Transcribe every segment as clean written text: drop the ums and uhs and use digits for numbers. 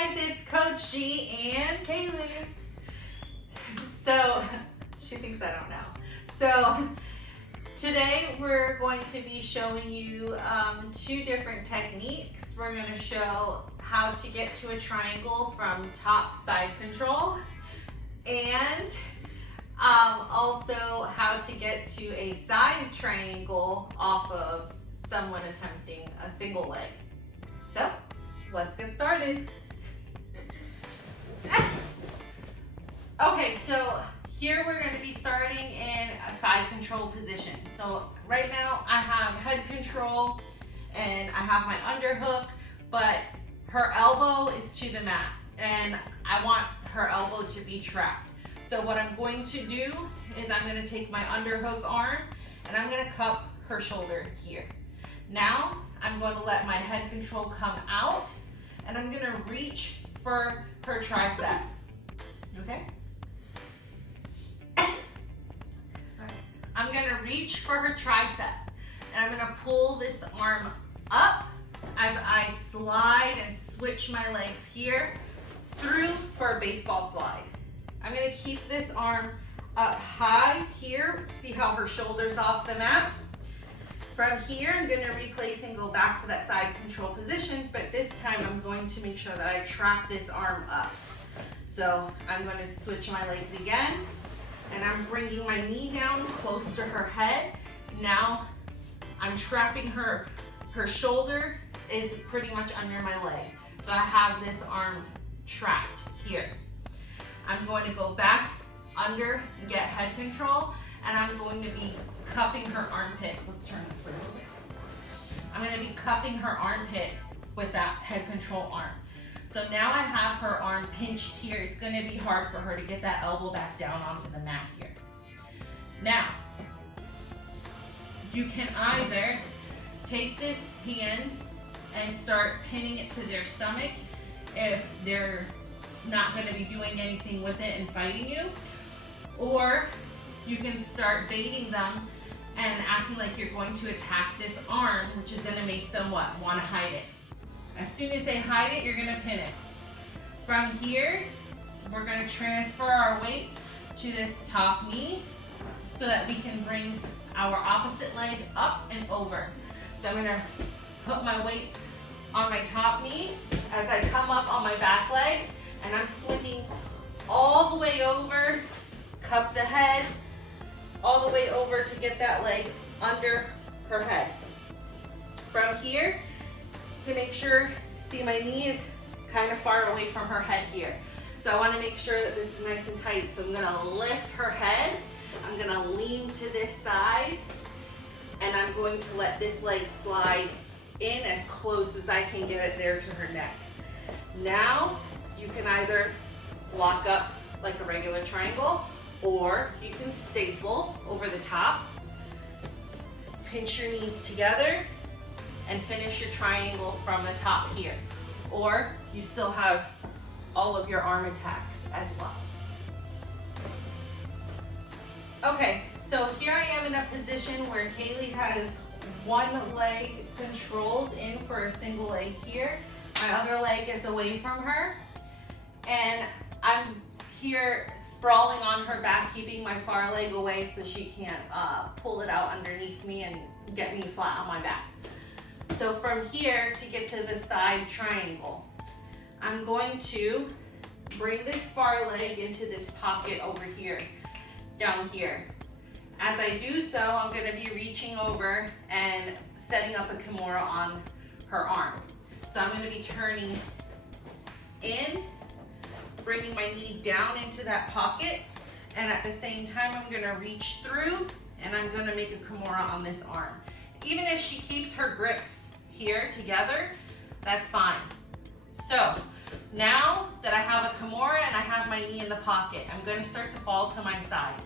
guys, it's Coach G and Kaylee. So, she thinks I don't know. So, today we're going to be showing you two different techniques. We're going to show how to get to a triangle from top side control and also how to get to a side triangle off of someone attempting a single leg. So, let's get started. Okay, so here we're going to be starting in a side control position. So right now I have head control and I have my underhook, but her elbow is to the mat and I want her elbow to be trapped. So what I'm going to do is I'm going to take my underhook arm and I'm going to cup her shoulder here. Now I'm going to let my head control come out and I'm going to reach for her tricep. Okay? I'm gonna reach for her tricep and I'm gonna pull this arm up as I slide and switch my legs here through for a baseball slide. I'm gonna keep this arm up high here. See how her shoulder's off the mat? From here, I'm gonna replace and go back to that side control position, but this time I'm going to make sure that I trap this arm up. So I'm gonna switch my legs again. And I'm bringing my knee down close to her head. Now I'm trapping her shoulder is pretty much under my leg. So I have this arm trapped here. I'm going to go back under and get head control, and I'm going to be cupping her armpit. Let's turn this way a little bit. I'm going to be cupping her armpit with that head control arm. So now I have her arm pinched here. It's going to be hard for her to get that elbow back down onto the mat here. Now, you can either take this hand and start pinning it to their stomach if they're not going to be doing anything with it and fighting you, or you can start baiting them and acting like you're going to attack this arm, which is going to make them what? Want to hide it. As soon as they hide it, you're gonna pin it. From here, we're gonna transfer our weight to this top knee so that we can bring our opposite leg up and over. So I'm gonna put my weight on my top knee as I come up on my back leg, and I'm swinging all the way over, cup the head, all the way over to get that leg under her head. From here, to make sure, see my knee is kind of far away from her head here. So I want to make sure that this is nice and tight. So I'm going to lift her head. I'm going to lean to this side. And I'm going to let this leg slide in as close as I can get it there to her neck. Now you can either lock up like a regular triangle, or you can staple over the top. Pinch your knees together and finish your triangle from the top here. Or you still have all of your arm attacks as well. Okay, so here I am in a position where Kaylee has one leg controlled in for a single leg here. My other leg is away from her. And I'm here sprawling on her back, keeping my far leg away so she can't pull it out underneath me and get me flat on my back. So from here, to get to the side triangle, I'm going to bring this far leg into this pocket over here, down here. As I do so, I'm going to be reaching over and setting up a Kimura on her arm. So I'm going to be turning in, bringing my knee down into that pocket, and at the same time, I'm going to reach through and I'm going to make a Kimura on this arm. Even if she keeps her grips here together, that's fine. So now that I have a Kimura and I have my knee in the pocket, I'm going to start to fall to my side.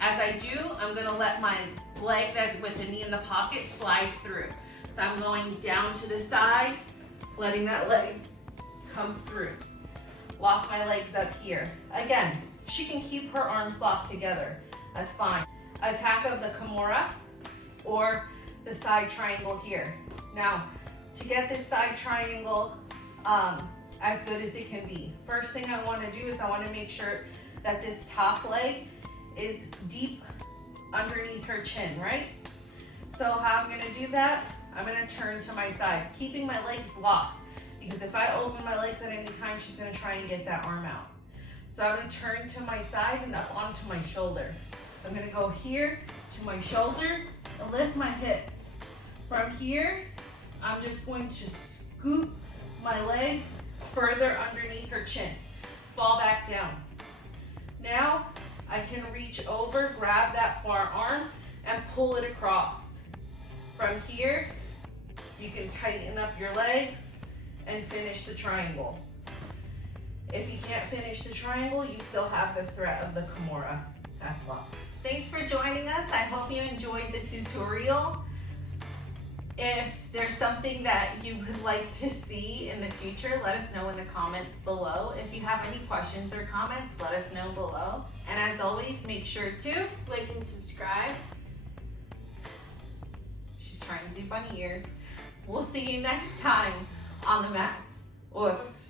As I do, I'm going to let my leg that's with the knee in the pocket slide through. So I'm going down to the side, letting that leg come through. Lock my legs up here. Again, she can keep her arms locked together. That's fine. Attack of the Kimura or the side triangle here. Now, to get this side triangle as good as it can be. First thing I want to do is I want to make sure that this top leg is deep underneath her chin, right? So how I'm going to do that, I'm going to turn to my side, keeping my legs locked, because if I open my legs at any time, she's going to try and get that arm out. So I'm going to turn to my side and up onto my shoulder. So I'm going to go here to my shoulder and lift my hips. From here, I'm just going to scoop my leg further underneath her chin. Fall back down. Now I can reach over, grab that far arm, and pull it across. From here, you can tighten up your legs and finish the triangle. If you can't finish the triangle, you still have the threat of the Kimura as well. Thanks for joining us. I hope you enjoyed the tutorial. If there's something that you would like to see in the future, let us know in the comments below. If you have any questions or comments, let us know below. And as always, make sure to like and subscribe. She's trying to do bunny ears. We'll see you next time on the mats. Us.